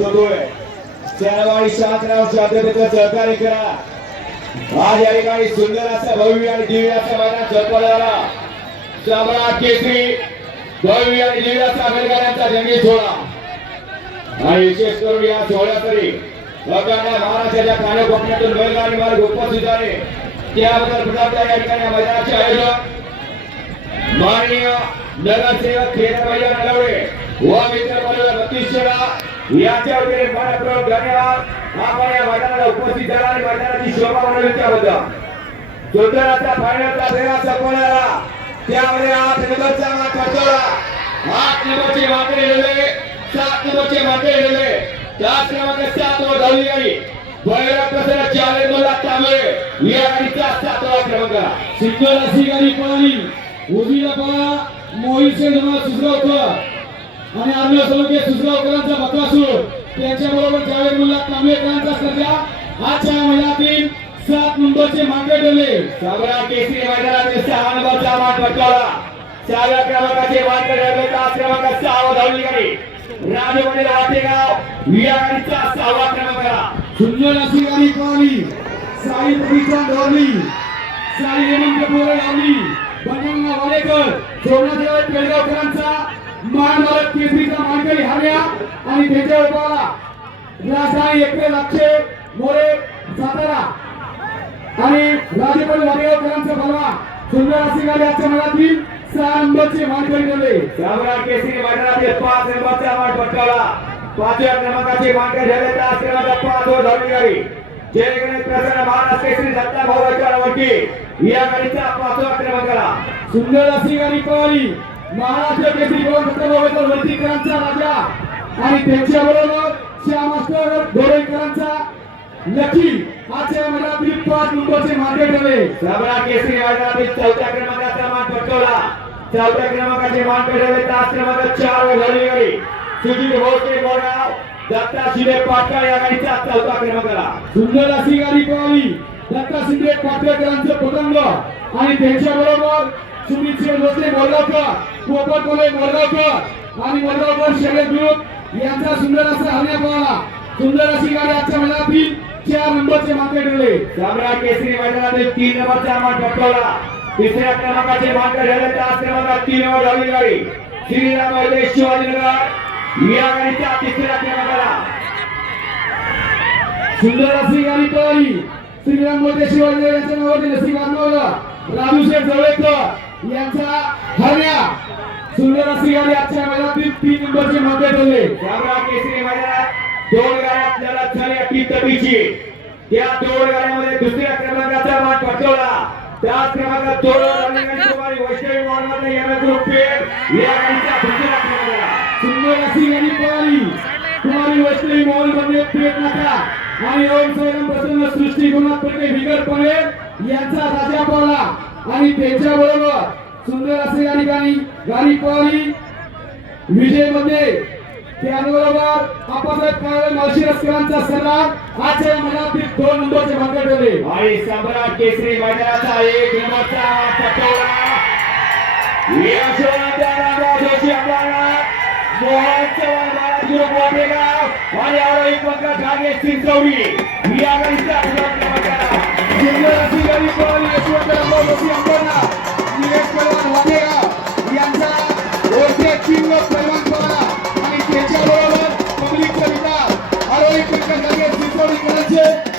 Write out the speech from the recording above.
आयोजित होतोय शनिवारी शांतराव शांततेचं सहकार्य करा. आज या ठिकाणी सुंदर असं भव्य आणि दिव्य असं मैदान झळपणारा सम्राट केसरी भव्य आणि दिव्य असा बैलगाड्यांचा जंगी सोहळा. आणि विशेष करून या सोहळ्यासाठी लोकांना महाराष्ट्राच्या कानाकोपऱ्यातून बैलगाडी मार्ग उपस्थित आहे त्याबद्दल प्रथमतः या ठिकाणी मैदानाचे आयोजक माननीय नगरसेवक केदार भैया नलवडे व मित्र याच्या वतीने मनपूर्वक धन्यवाद. आपण या मैदानाला उपस्थित झाला आणि मैदानाची शोभा म्हणून त्याबद्दल जोतराचा फायनलचा फेरा संपवणारा. त्यामध्ये आठ नंबरचा मात पटकवला आठ नंबरचे मागे रेल्वे सात नंबरचे मागे रेल्वे त्याच क्रमांक सात वर धावली गाडी भैरव प्रसन्न चालेल मला त्यामुळे या गाडीचा सातवा क्रमांक. सिंगल अशी गाडी पळाली. उजवीला पळा. मोहित सिंग सुचला सुचगावकर आणि आम्ही आर्मी सलोके सुचगावकरांचा बकासूर त्यांच्याबरोबर ज्यावेळी मुला कांबळेकरांचा सध्या आजच्या महिन्यातील सात नंबरचे मागे ठेवले. सम्राट केसरी मैदानाचे सहा नंबरचा मान पटकावला. सहाव्या क्रमांकाचे मान पटकावले. तास क्रमांक सहावा धावली गाडी राजवडील वाटेगाव या गाडीचा सहावा क्रमांक सुंदर अशी गाडी पळाली. साई प्रतिष्ठान धरली साई हेमंत पोरे लावली. बनवणा वाडेकर सोमनाथराव पेडगावकरांचा महामारक केसरीचा मानकरी हरया आणि त्याच्यावर पळाला राजधानी एकरे लाक्षे मोरे सातारा आणि राजेपल वाडेगावकरांचा बलवा. सुंदर अशी गाडी आजच्या मनातील सहा नंबरचे मानकरी ठरले सम्राट केसरी मैदानातील पाच नंबरचा मान पटकावला. पाचव्या क्रमांकाचे मान ठरवले तास क्रमांक पाच वर गाडी जय गणेश प्रसन्न महाराज केसरी दत्ता भाऊ वडकी या गाडीचा पाचवा क्रमांकाला सुंदर अशी गाडी पळाली. महाराष्ट्र केसरी दत्तभावेकर राजा. आणि गोरेकरांचा लकी. पाच नंबरचे केसरी चौथ्या क्रमांकाचा मान पटकावला. चौथ्या क्रमांकाचे मान ठरवले तास क्रमांक चार वर धावली गाडी सुजित भोसले बोरगाव. दत्ता शिले पाटकर या गाडीचा चौथा क्रमांकाला. सुंदर अशी गाडी पळाली. दत्ता शिंदे पाटकरांचं पतंग. आणि त्यांच्या सिंह भोसले मोरगावकर पोपट कोले मोरगावकर आणि मोरगावकर शेळे ग्रुप यांचा सुंदर असा हरण्या पळाला सुंदर अशी गाडी आजच्या मैदानातील चार नंबरचे मागे ठेवले. सम्राट केसरी मैदानातील तीन नंबरचा मान पटकावला तिसऱ्या क्रमांकाचे मान ठरवले तास क्रमांक तीन वर धावली गाडी. श्रीराम शिवाजीनगर. या गाडीच्या तिसऱ्या क्रमांकाला. सुंदर अशी गाडी पळाली. श्रीराम मोठे शिवाजी यांच्या नावाने नसीब राजू शेठ जवळकर यांचा हरण्या सुंदर गाडी आजच्या मैदानातील तीन नंबरचे मागे ठेवले. सम्राट केसरी मैदानात दोन गाड्या आपल्याला झाल्या टी तबीची. त्या दोन गाड्यामध्ये दुसऱ्या क्रमांकाचा मान पटकवला. त्याच क्रमांकात दोन कुमारी वैष्णवी मोहनमध्ये या ग्रुप या गाडीचा दुसऱ्या क्रमांकाला सुंदर अशी गाडी पळाली. कुमारी वैष्णवी मोहनमध्ये पेट नाका आणि ओम साईराम प्रसन्न सृष्टी गुणात विगर पटेल यांचा राजा पळाला. आणि त्यांच्या बरोबर सुंदर असे या ठिकाणी गाडी पळाली विजयमध्ये त्याबरोबर आपासाहेब काळे रस्करांचा सन्मान आजच्या मनातील दोन नंबरचे भाग्य ठरले. आणि सम्राट केसरी मैदानाचा एक नंबरचा पटोला. राजा जोशी आपल्याला मोहन चव्हाण आणि आरोही पंकज घागे चिंचवडी या सुंदर अशी गाडी पळाली जोशी अंबरनाथ, निलेश पहलवान वाटेगाव यांचा ओळखे किंग पैलवान आणि त्याच्याबरोबर आरोही पंकज